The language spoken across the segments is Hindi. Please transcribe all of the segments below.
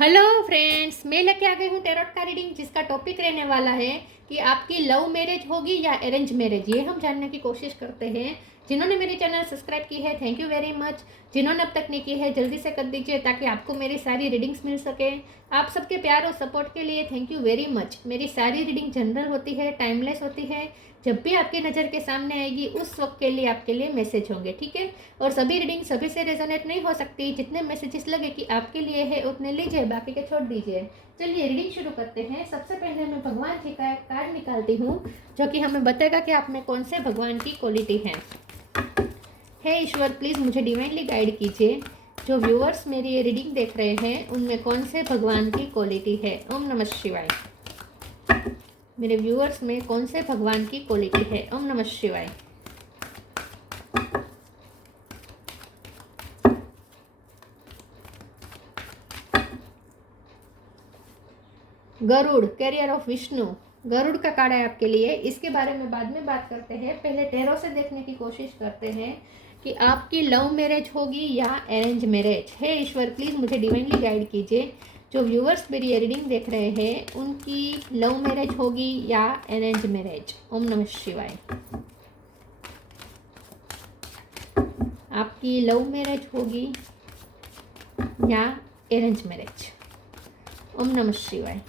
हेलो फ्रेंड्स, मैं लेके आ गई हूँ टैरोट का रीडिंग, जिसका टॉपिक रहने वाला है कि आपकी लव मैरिज होगी या अरेंज मैरिज। ये हम जानने की कोशिश करते हैं। जिन्होंने मेरी चैनल सब्सक्राइब की है, थैंक यू वेरी मच। जिन्होंने अब तक नहीं की है, जल्दी से कर दीजिए ताकि आपको मेरी सारी रीडिंग्स मिल सके। आप सबके प्यार और सपोर्ट के लिए थैंक यू वेरी मच। मेरी सारी रीडिंग जनरल होती है, टाइमलेस होती है। जब भी आपकी नज़र के सामने आएगी उस वक्त के लिए आपके लिए मैसेज होंगे, ठीक है। और सभी रीडिंग सभी से रेजोनेट नहीं हो सकती। जितने मैसेजेस लगे कि आपके लिए है उतने लीजिए, बाकी के छोड़ दीजिए। चलिए रीडिंग शुरू करते हैं। सबसे पहले मैं भगवान जी का एक कार्ड निकालती हूँ जो कि हमें बताएगा कि आप में कौन से भगवान की क्वालिटी है। हे ईश्वर, प्लीज़ मुझे डिवाइनली गाइड कीजिए। जो व्यूअर्स मेरी ये रीडिंग देख रहे हैं उनमें कौन से भगवान की क्वालिटी है। ओम नमः शिवाय। मेरे व्यूअर्स में कौन से भगवान की क्वालिटी है। ओम नमः शिवाय। Garuda, carrier of Vishnu. गरुड़ का कार्ड है आपके लिए। इसके बारे में बाद में बात करते हैं, पहले टैरो से देखने की कोशिश करते हैं कि आपकी लव मैरिज होगी या अरेंज मैरिज। है ईश्वर, प्लीज़ मुझे डिवाइनली गाइड कीजिए। जो व्यूअर्स मेरी रीडिंग देख रहे हैं उनकी लव मैरिज होगी या अरेंज मैरिज। ओम नमः शिवाय। आपकी लव मैरिज होगी या अरेंज मैरिज। ओम नमः शिवाय।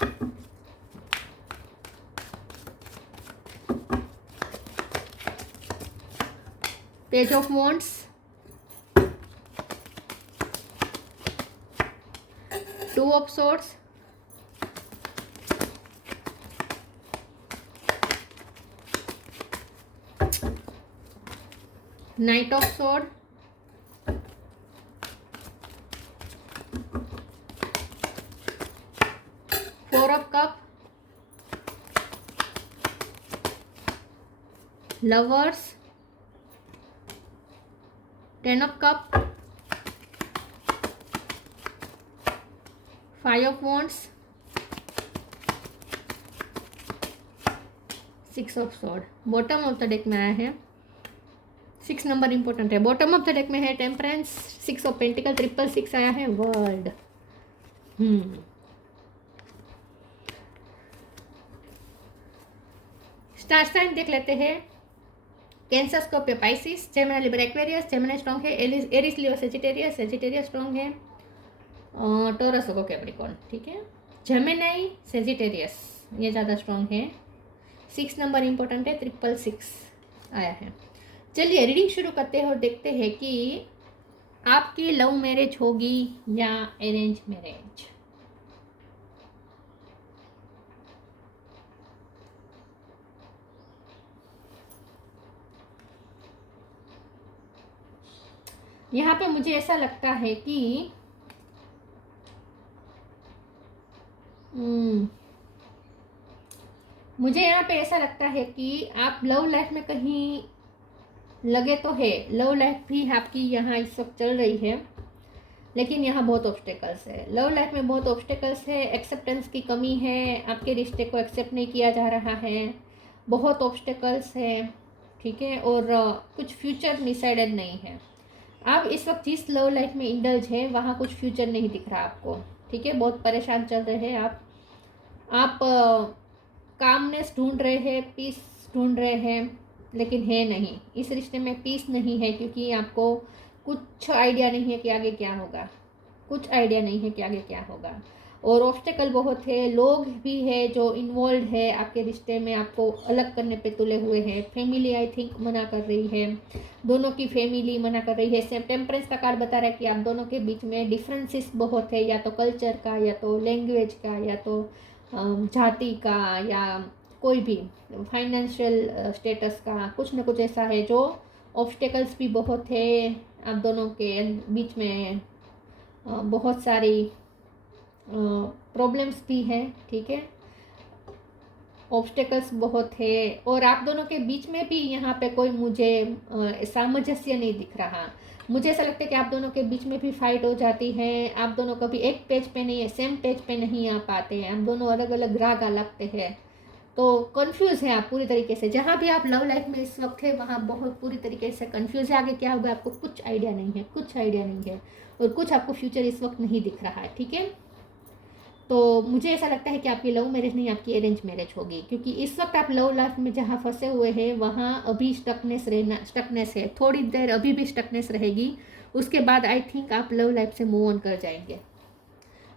Page of wands, two of swords, night of sword, four of cup, lovers, ten of cup, five of wands, six of sword. Bottom of the deck में आया है। 6 नंबर इंपॉर्टेंट है। बॉटम ऑफ द डेक में है टेम्परेंस, 6 ऑफ पेंटिकल, 666 आया है वर्ल्ड। स्टार साइन देख लेते हैं। Cancer, Scorpio, Pisces, Gemini, Libra, Aquarius. Gemini strong है। एरिस, लियो, सेजिटेरियस। सेजिटेरियस स्ट्रॉन्ग है। टॉरस को कैप्रिकॉर्न, ठीक है। जेमिनी, सेजिटेरियस ये ज़्यादा स्ट्रॉन्ग है। 6 नंबर इंपॉर्टेंट है। 666 आया है। चलिए रीडिंग शुरू करते हैं और देखते हैं कि आपकी लव मैरिज होगी या अरेंज मैरिज। यहाँ पे मुझे ऐसा लगता है कि मुझे यहाँ पे ऐसा लगता है कि आप लव लाइफ में कहीं लगे तो है। लव लाइफ भी आपकी यहाँ इस वक्त चल रही है, लेकिन यहाँ बहुत ऑब्स्टेकल्स है। लव लाइफ में बहुत ऑब्स्टेकल्स है। एक्सेप्टेंस की कमी है। आपके रिश्ते को एक्सेप्ट नहीं किया जा रहा है। बहुत ऑब्स्टेकल्स है, ठीक है। और कुछ फ्यूचर डिसाइडेड नहीं है। आप इस वक्त जिस लव लाइफ में इंडल्ज है वहाँ कुछ फ्यूचर नहीं दिख रहा आपको, ठीक है। बहुत परेशान चल रहे हैं आप कामनेस ढूंढ रहे हैं, पीस ढूंढ रहे हैं, लेकिन है नहीं। इस रिश्ते में पीस नहीं है क्योंकि आपको कुछ आइडिया नहीं है कि आगे क्या होगा। कुछ आइडिया नहीं है कि आगे क्या होगा। और ऑब्स्टेकल बहुत है। लोग भी है जो इन्वॉल्व है आपके रिश्ते में, आपको अलग करने पे तुले हुए हैं। फैमिली आई थिंक मना कर रही है। दोनों की फैमिली मना कर रही है। सेम टेम्परेंस का कार्ड बता रहा है कि आप दोनों के बीच में डिफरेंसेस बहुत है, या तो कल्चर का, या तो लैंग्वेज का, या तो जाति का, या कोई भी फाइनेंशियल स्टेटस का। कुछ ना कुछ ऐसा है जो ऑब्स्टेकल्स भी बहुत है आप दोनों के बीच में। बहुत सारी प्रॉब्लम्स भी हैं, ठीक है। ऑब्स्टेकल्स बहुत है और आप दोनों के बीच में भी यहाँ पे कोई मुझे सामंजस्य नहीं दिख रहा। मुझे ऐसा लगता है कि आप दोनों के बीच में भी फाइट हो जाती है। आप दोनों कभी एक पेज पे नहीं है, सेम पेज पे नहीं आ पाते हैं। आप दोनों अलग अलग राग लगते हैं, तो कंफ्यूज है आप पूरी तरीके से। जहाँ भी आप लव लाइफ में इस वक्त है वहाँ बहुत पूरी तरीके से कंफ्यूज है। आगे क्या होगा आपको कुछ आइडिया नहीं है, कुछ आइडिया नहीं है। और कुछ आपको फ्यूचर इस वक्त नहीं दिख रहा है, ठीक है। तो मुझे ऐसा लगता है कि आपकी लव मैरिज नहीं, आपकी अरेंज मैरिज होगी, क्योंकि इस वक्त आप लव लाइफ में जहाँ फंसे हुए हैं वहाँ अभी स्टकनेस है, थोड़ी देर अभी भी स्टकनेस रहेगी। उसके बाद आई थिंक आप लव लाइफ से मूव ऑन कर जाएंगे,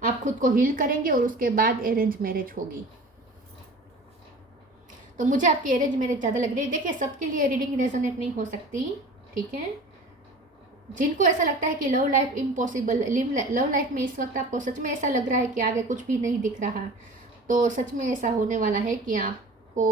आप खुद को हील करेंगे और उसके बाद अरेंज मैरिज होगी। तो मुझे आपकी अरेंज मैरिज ज़्यादा लग रही है। देखिए, सबके लिए रीडिंग रेजोनेट नहीं हो सकती, ठीक है। जिनको ऐसा लगता है कि love life impossible, love life में इस वक्त आपको सच में ऐसा लग रहा है कि आगे कुछ भी नहीं दिख रहा, तो सच में ऐसा होने वाला है कि आपको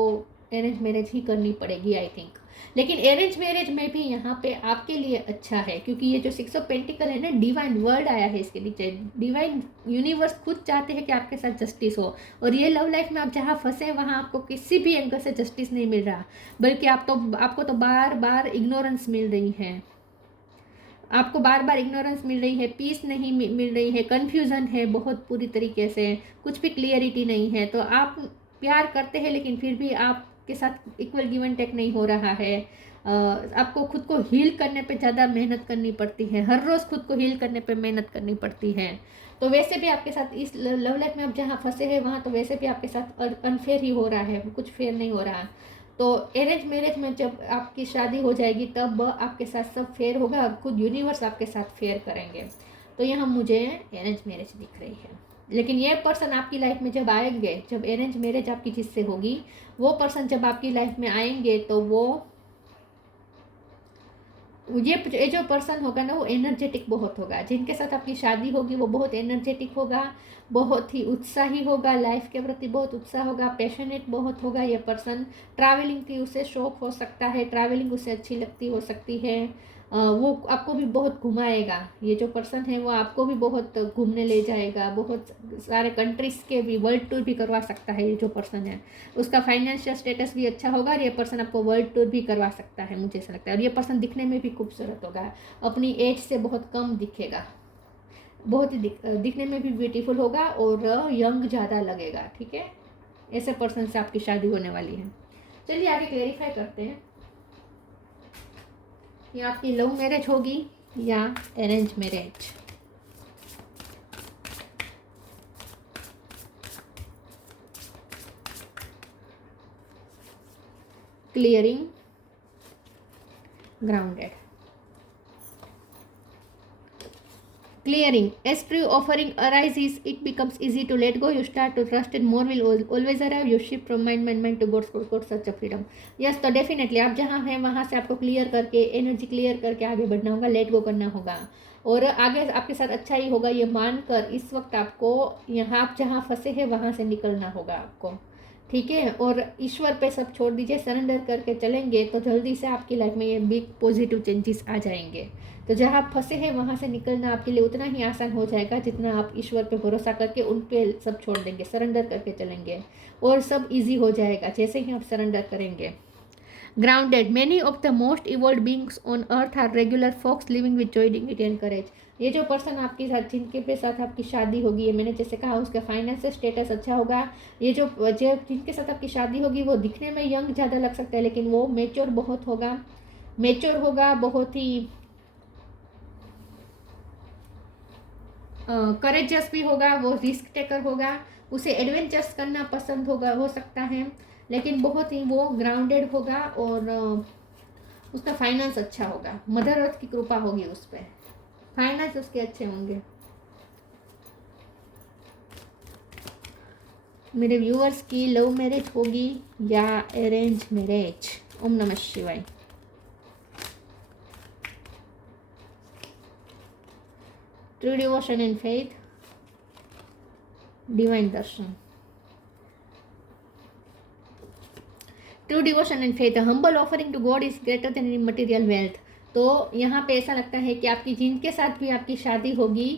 अरेंज मैरिज ही करनी पड़ेगी आई थिंक। लेकिन अरेंज मैरिज में भी यहाँ पे आपके लिए अच्छा है, क्योंकि ये जो 6 ऑफ पेंटिकल है ना, डिवाइन वर्ड आया है इसके नीचे। डिवाइन यूनिवर्स खुद चाहते हैं कि आपके साथ जस्टिस हो, और ये लव लाइफ में आप जहाँ फंसे हैं वहाँ आपको किसी भी एंगल से जस्टिस नहीं मिल रहा, बल्कि आपको तो बार बार इग्नोरेंस मिल रही है, आपको बार बार इग्नोरेंस मिल रही है, पीस नहीं मिल रही है, कन्फ्यूज़न है बहुत पूरी तरीके से, कुछ भी क्लियरिटी नहीं है। तो आप प्यार करते हैं लेकिन फिर भी आपके साथ इक्वल गिव एंड टेक नहीं हो रहा है। आपको खुद को हील करने पे ज़्यादा मेहनत करनी पड़ती है, हर रोज़ खुद को हील करने पे मेहनत करनी पड़ती है। तो वैसे भी आपके साथ इस लव लाइफ में आप जहाँ फंसे हैं वहाँ तो वैसे भी आपके साथ अनफेयर ही हो रहा है, कुछ फेयर नहीं हो रहा। तो अरेंज मैरिज में जब आपकी शादी हो जाएगी तब आपके साथ सब फेयर होगा और खुद यूनिवर्स आपके साथ फेयर करेंगे। तो यहाँ मुझे अरेंज मैरिज दिख रही है। लेकिन ये पर्सन आपकी लाइफ में जब आएंगे, जब अरेंज मैरिज आपकी जिससे होगी, वो पर्सन जब आपकी लाइफ में आएंगे तो ये जो पर्सन होगा ना वो एनर्जेटिक बहुत होगा। जिनके साथ आपकी शादी होगी वो बहुत एनर्जेटिक होगा, बहुत ही उत्साही होगा, लाइफ के प्रति बहुत उत्साह होगा, पैशनेट बहुत होगा ये पर्सन। ट्रैवलिंग की उसे शौक हो सकता है, ट्रैवलिंग उसे अच्छी लगती हो सकती है। वो आपको भी बहुत घुमाएगा, ये जो पर्सन है वो आपको भी बहुत घूमने ले जाएगा, बहुत सारे कंट्रीज़ के भी वर्ल्ड टूर भी करवा सकता है ये जो पर्सन है। उसका फाइनेंशियल स्टेटस भी अच्छा होगा और ये पर्सन आपको वर्ल्ड टूर भी करवा सकता है, मुझे ऐसा लगता है। और ये पर्सन दिखने में भी खूबसूरत होगा, अपनी एज से बहुत कम दिखेगा, बहुत ही दिखने में भी ब्यूटीफुल होगा और यंग ज़्यादा लगेगा, ठीक है। ऐसे पर्सन से आपकी शादी होने वाली है। चलिए आगे क्लेरिफाई करते हैं, ये आपकी लव मैरिज होगी या arrange marriage. Clearing, grounded. Clearing. As true offering arises, it becomes easy to let go. You start to trust and more will always arrive. You shift from mind to God's such a freedom. Yes, तो डेफिनेटली आप जहाँ हैं वहाँ से आपको क्लियर करके, एनर्जी क्लियर करके आगे बढ़ना होगा, लेट गो करना होगा और आगे आपके साथ अच्छा ही होगा ये मानकर इस वक्त आपको यहाँ आप जहाँ फंसे हैं वहाँ से निकलना होगा आपको, ठीक है। और ईश्वर पे सब छोड़ दीजिए, सरेंडर करके चलेंगे तो जल्दी से आपकी लाइफ में ये बिग पॉजिटिव चेंजेस आ जाएंगे। तो जहाँ आप फंसे हैं वहाँ से निकलना आपके लिए उतना ही आसान हो जाएगा जितना आप ईश्वर पे भरोसा करके उन पे सब छोड़ देंगे, सरेंडर करके चलेंगे और सब इजी हो जाएगा जैसे ही आप सरेंडर करेंगे। Grounded. Many of the most evolved beings on earth are regular folks living with joy, dignity and courage. ये जो पर्सन आपके साथ जिनके साथ आपकी शादी होगी, ये मैंने जैसे कहा उसका फाइनेंशियल स्टेटस अच्छा होगा। ये जो जिनके साथ आपकी शादी होगी वो दिखने में यंग ज़्यादा लग सकता है लेकिन वो मेच्योर बहुत होगा, बहुत ही करेजियस भी होगा, वो रिस्क टेकर होगा, उसे एडवेंचर्स करना पसंद हो सकता है, लेकिन बहुत ही वो ग्राउंडेड होगा और उसका फाइनेंस अच्छा होगा, मदर अर्थ की कृपा होगी उस पर, फाइनेंस उसके अच्छे होंगे। मेरे व्यूअर्स की लव मैरिज होगी या अरेंज मैरिज? ओम नमः शिवाय। True devotion and faith, divine darshan. True devotion and faith, humble offering to God is greater than any material wealth. तो यहाँ पे ऐसा लगता है कि आपकी जिनके साथ भी आपकी शादी होगी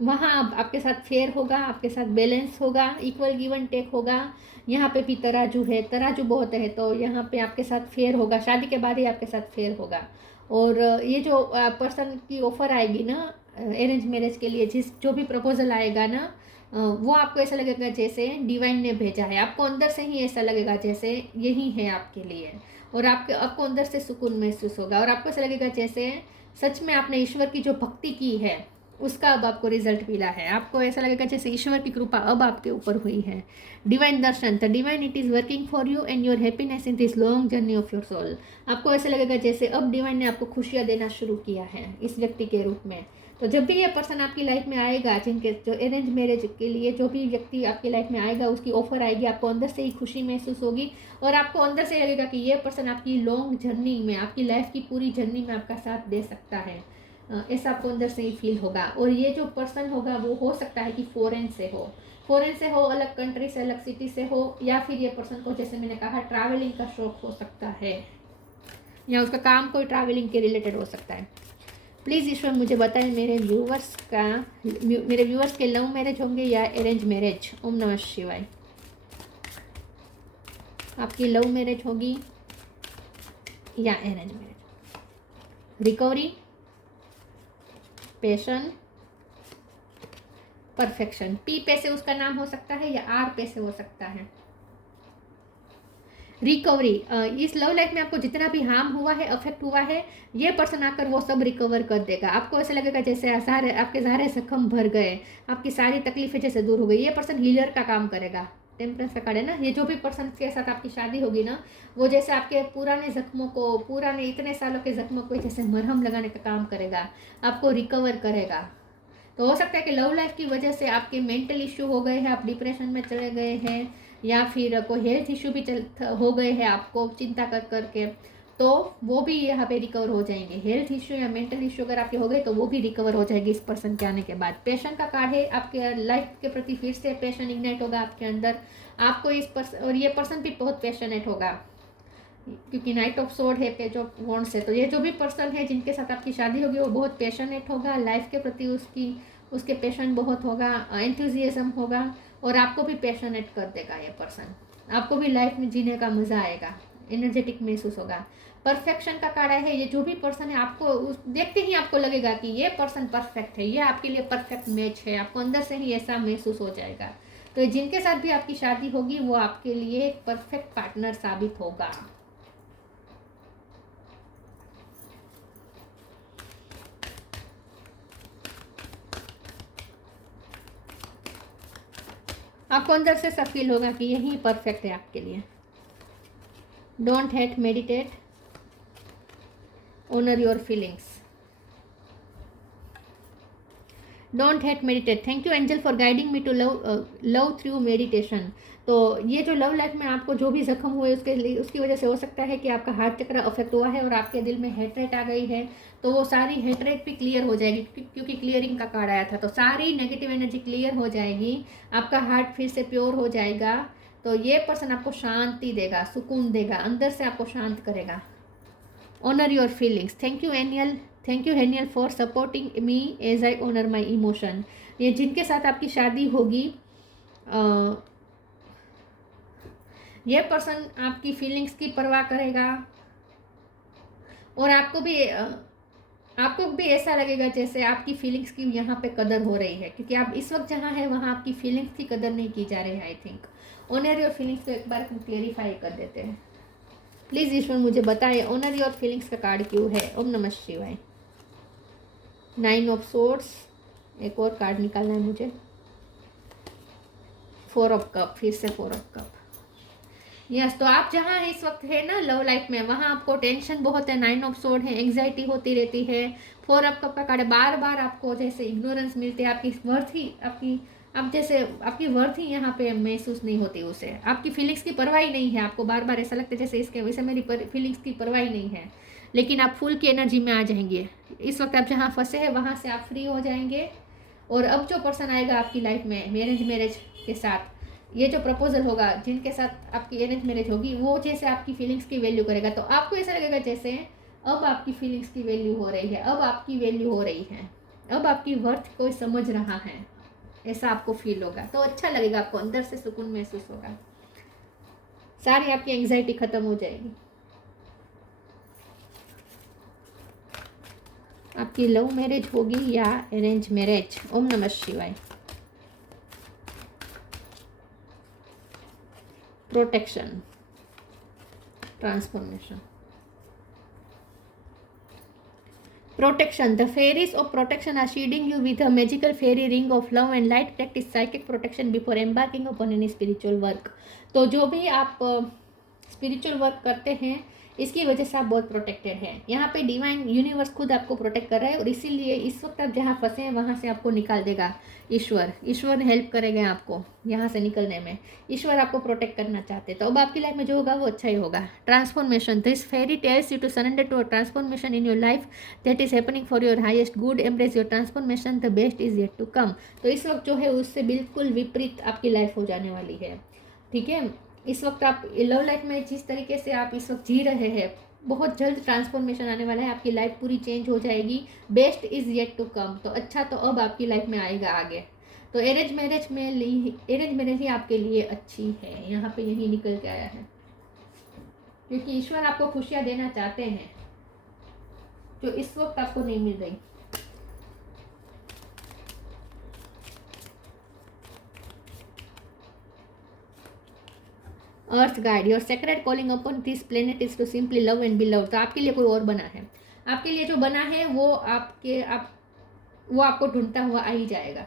वहाँ आपके साथ फेयर होगा, आपके साथ बैलेंस होगा, इक्वल गिव एंड टेक होगा। यहाँ पे भी तराजू है, तराजू बहुत है, तो यहाँ पे आपके साथ फेयर होगा, शादी के बाद ही आपके साथ फेयर होगा। और ये जो पर्सन की ऑफर आएगी ना अरेंज मैरिज के लिए, जो भी प्रपोजल आएगा ना वो आपको ऐसा लगेगा जैसे डिवाइन ने भेजा है, आपको अंदर से ही ऐसा लगेगा जैसे यही है आपके लिए, और आपको अंदर से सुकून महसूस होगा और आपको ऐसा लगेगा जैसे सच में आपने ईश्वर की जो भक्ति की है उसका अब आपको रिजल्ट मिला है। आपको ऐसा लगेगा जैसे ईश्वर की कृपा अब आपके ऊपर हुई है। Divine darshan, the divine it is working for you and your happiness in this long journey of your soul. आपको ऐसा लगेगा जैसे अब डिवाइन ने आपको खुशियाँ देना शुरू किया है इस व्यक्ति के रूप में। तो जब भी ये पर्सन आपकी लाइफ में आएगा, जिनके जो अरेंज मैरिज के लिए जो भी व्यक्ति आपकी लाइफ में आएगा, उसकी ऑफर आएगी, आपको अंदर से ही खुशी महसूस होगी और आपको अंदर से लगेगा कि ये पर्सन आपकी लॉन्ग जर्नी में, आपकी लाइफ की पूरी जर्नी में आपका साथ दे सकता है। ऐसा आपको अंदर से ही फील होगा। और ये जो पर्सन होगा वो हो सकता है कि फॉरेन से हो, अलग कंट्री से, अलग सिटी से हो, या फिर ये पर्सन को जैसे मैंने कहा ट्रैवलिंग का शौक हो सकता है, या उसका काम कोई ट्रैवलिंग के रिलेटेड हो सकता है। प्लीज़ ईश्वर मुझे बताएं मेरे व्यूवर्स के लव मैरिज होंगे या अरेंज मैरिज। ओम नमः शिवाय। आपकी लव मैरिज होगी या arrange marriage. Recovery, passion, perfection. P पे से उसका नाम हो सकता है या आर पे से हो सकता है। रिकवरी, इस लव लाइफ में आपको जितना भी हार्म हुआ है, अफेक्ट हुआ है, ये पर्सन आकर वो सब रिकवर कर देगा। आपको ऐसा लगेगा जैसे आपके सारे जख्म भर गए, आपकी सारी तकलीफें जैसे दूर हो गई। ये पर्सन हीलर का काम करेगा। टेम्परेंस का कार्ड है ना। ये जो भी पर्सन के साथ आपकी शादी होगी ना, वो जैसे आपके पुराने जख्मों को, पुराने इतने सालों के जख्मों को जैसे मरहम लगाने का काम करेगा, आपको रिकवर करेगा। तो हो सकता है कि लव लाइफ की वजह से आपके मेंटल इश्यू हो गए हैं, आप डिप्रेशन में चले गए हैं, या फिर कोई हेल्थ इश्यू भी हो गए हैं आपको चिंता कर करके, तो वो भी यहाँ पे रिकवर हो जाएंगे। हेल्थ इश्यू या मेंटल इश्यू अगर आपके हो गए तो वो भी रिकवर हो जाएगी इस पर्सन के आने के बाद। पैशन का कार्ड है, आपके लाइफ के प्रति फिर से पैशन इग्नाइट होगा आपके अंदर। आपको इस पर्सन, और ये पर्सन भी बहुत पैशनेट होगा क्योंकि नाइट ऑफ सोर्ड है, पेज ऑफ वॉन्ड्स है। तो ये जो भी पर्सन है जिनके साथ आपकी शादी होगी वो बहुत पैशनेट होगा, लाइफ के प्रति उसके पैशन बहुत होगा, एंथुजियाज्म होगा, और आपको भी पैशनेट कर देगा ये पर्सन। आपको भी लाइफ में जीने का मज़ा आएगा, एनर्जेटिक महसूस होगा। परफेक्शन का कार्ड है, ये जो भी पर्सन है आपको देखते ही आपको लगेगा कि ये पर्सन परफेक्ट है, ये आपके लिए परफेक्ट मैच है, आपको अंदर से ही ऐसा महसूस हो जाएगा। तो जिनके साथ भी आपकी शादी होगी वो आपके लिए एक परफेक्ट पार्टनर साबित होगा। आपको अंदर से सब फील होगा कि यही परफेक्ट है आपके लिए। Don't hate, meditate, honour your feelings. Don't hate, meditate. Thank you angel for guiding me to love through meditation. तो ये जो लव लाइफ में आपको जो भी जख्म हुए उसकी वजह से हो सकता है कि आपका हार्ट चक्र अफेक्ट हुआ है और आपके दिल में हेटरेट आ गई है, तो वो सारी हेटरेट भी क्लियर हो जाएगी क्योंकि क्लियरिंग का कार्ड आया था। तो सारी नेगेटिव एनर्जी क्लियर हो जाएगी, आपका हार्ट फिर से प्योर हो जाएगा। तो ये पर्सन आपको शांति देगा, सुकून देगा, अंदर से आपको शांत करेगा। Honour your feelings. Thank you Haniel for supporting me as I honour my emotion. ये जिनके साथ आपकी शादी होगी, ये पर्सन आपकी फीलिंग्स की परवाह करेगा और आपको भी ऐसा लगेगा जैसे आपकी फीलिंग्स की यहाँ पे कदर हो रही है, क्योंकि आप इस वक्त जहाँ है वहाँ आपकी फीलिंग्स की कदर नहीं की जा रही है। I think honour your feelings को एक बार क्लियरिफाई कर देते हैं। प्लीज़ ईश्वर मुझे बताएं ऑनर योर फीलिंग्स का कार्ड क्यों है। ओम नमः शिवाय। 9 ऑफ सोर्ड्स, एक और कार्ड निकालना है मुझे। 4 ऑफ कप, फिर से 4 ऑफ कप। यस, तो आप जहाँ इस वक्त है ना लव लाइफ में, वहाँ आपको टेंशन बहुत है, 9 ऑफ सोर्ड है, एंग्जाइटी होती रहती है। 4 ऑफ कप का कार्ड है, बार बार आपको जैसे इग्नोरेंस मिलती है, आपकी वर्थ ही यहाँ पे महसूस नहीं होती उसे, आपकी फीलिंग्स की परवाह ही नहीं है। आपको बार बार ऐसा लगता है जैसे इसके वैसे मेरी फीलिंग्स की परवाह ही नहीं है, लेकिन आप फुल की एनर्जी में आ जाएंगे। इस वक्त आप जहाँ फंसे हैं वहाँ से आप फ्री हो जाएंगे। और अब जो पर्सन आएगा आपकी लाइफ में मैरिज के साथ, ये जो प्रपोजल होगा, जिनके साथ आपकी अरेंज मैरिज होगी, वो जैसे आपकी फीलिंग्स की वैल्यू करेगा, तो आपको ऐसा लगेगा जैसे अब आपकी फीलिंग्स की वैल्यू हो रही है, अब आपकी वैल्यू हो रही है, अब आपकी वर्थ कोई समझ रहा है, ऐसा आपको फील होगा। तो अच्छा लगेगा, आपको अंदर से सुकून महसूस होगा, सारी आपकी एंग्जाइटी खत्म हो जाएगी। आपकी लव मैरिज होगी या अरेंज मैरिज। ओम नमः शिवाय। Protection, transformation. Protection. The fairies of protection are shielding you with a magical fairy ring of love and light. Practice psychic protection before embarking upon any spiritual work. तो जो भी आप स्पिरिचुअल वर्क करते हैं इसकी वजह से आप बहुत प्रोटेक्टेड हैं। यहाँ पे डिवाइन यूनिवर्स खुद आपको प्रोटेक्ट कर रहा है और इसीलिए इस वक्त आप जहाँ फंसे हैं वहाँ से आपको निकाल देगा ईश्वर हेल्प करेगा आपको यहाँ से निकलने में। ईश्वर आपको प्रोटेक्ट करना चाहते हैं। तो अब आपकी लाइफ में जो होगा वो अच्छा ही होगा। Transformation. This fairy tells you to surrender to a transformation in your life that is happening for your highest good. Embrace your transformation, the best is yet to come. तो इस वक्त जो है उससे बिल्कुल विपरीत आपकी लाइफ हो जाने वाली है। ठीक है, इस वक्त आप लव लाइफ में जिस तरीके से आप इस वक्त जी रहे हैं बहुत जल्द ट्रांसफॉर्मेशन आने वाला है। आपकी लाइफ पूरी चेंज हो जाएगी। Best is yet to come. तो अच्छा तो अब आपकी लाइफ में आएगा आगे। तो अरेंज मैरिज ही आपके लिए अच्छी है। यहाँ पे यही निकल के आया है क्योंकि ईश्वर आपको खुशियाँ देना चाहते हैं जो इस वक्त आपको नहीं मिल रही। Earth guide. Your sacred calling upon this planet is to simply love and be love. तो आपके लिए कोई और बना है। आपके लिए जो बना है वो आपको ढूंढता हुआ आ ही जाएगा।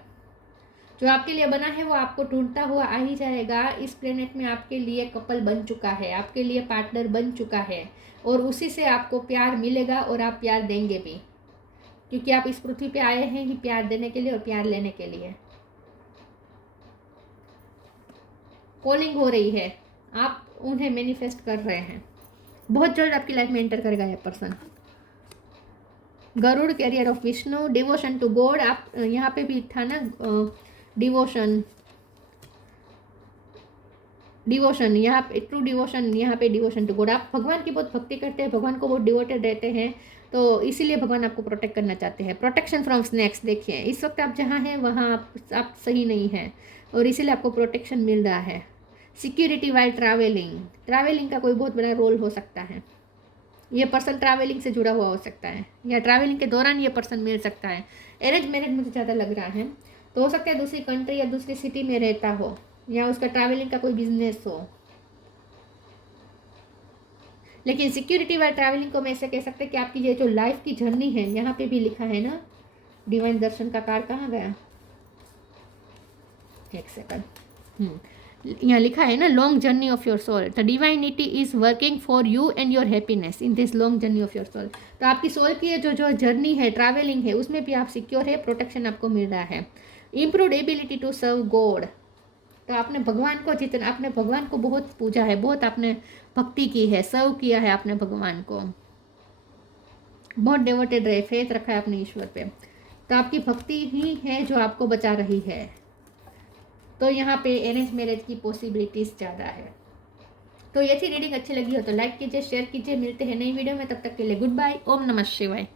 जो आपके लिए बना है वो आपको ढूंढता हुआ आ ही जाएगा। इस प्लेनेट में आपके लिए कपल बन चुका है, आपके लिए पार्टनर बन चुका है और उसी से आपको प्यार मिलेगा और आप प्यार देंगे भी क्योंकि आप इस पृथ्वी पे आए हैं ही प्यार देने के लिए और प्यार लेने के लिए। कॉलिंग हो रही है, आप उन्हें मैनिफेस्ट कर रहे हैं। बहुत जल्द आपकी लाइफ में एंटर करेगा यह person. Garuda, carrier of Vishnu, devotion to God. आप यहाँ पे भी था ना डिवोशन यहाँ पे ट्रू डिवोशन, यहाँ पे डिवोशन टू गॉड। आप भगवान की बहुत भक्ति करते हैं, भगवान को बहुत डिवोटेड रहते हैं तो इसीलिए भगवान आपको प्रोटेक्ट करना चाहते हैं। Protection from snacks. देखिए इस वक्त आप जहाँ हैं वहाँ आप सही नहीं हैं और इसीलिए आपको प्रोटेक्शन मिल रहा है। सिक्योरिटी वाइल ट्रैवलिंग का कोई बहुत बड़ा रोल हो सकता है। ये पर्सन ट्रैवलिंग से जुड़ा हुआ हो सकता है या ट्रैवलिंग के दौरान ये पर्सन मिल सकता है। अरेंज मैरिज मुझे ज़्यादा लग रहा है तो हो सकता है दूसरी कंट्री या दूसरी सिटी में रहता हो या उसका ट्रैवलिंग का कोई बिजनेस हो। लेकिन सिक्योरिटी वाइल ट्रैवलिंग को मैं ऐसे कह सकते हैं कि आपकी ये जो लाइफ की जर्नी है, यहाँ पे भी लिखा है ना डिवाइन दर्शन का कार्ड कहाँ गया, एक सेकंड, यहाँ लिखा है ना long journey of your soul. The divinity is working for you and your happiness in this long journey of your soul. तो आपकी सोल की जो जर्नी है, ट्रैवलिंग है, उसमें भी आप सिक्योर है, प्रोटेक्शन आपको मिल रहा है। Improved ability to serve God. तो आपने भगवान को बहुत पूजा है, बहुत आपने भक्ति की है, सर्व किया है आपने भगवान को, बहुत डिवोटेड रहे, फेथ रखा है अपने ईश्वर पे। तो आपकी भक्ति ही है जो आपको बचा रही है। तो यहाँ पे अरेंज मैरिज की पॉसिबिलिटीज़ ज़्यादा है। तो ये थी रीडिंग अच्छी लगी हो तो लाइक कीजिए, शेयर कीजिए। मिलते हैं नई वीडियो में, तब तक के लिए गुड बाय। ओम नमः शिवाय।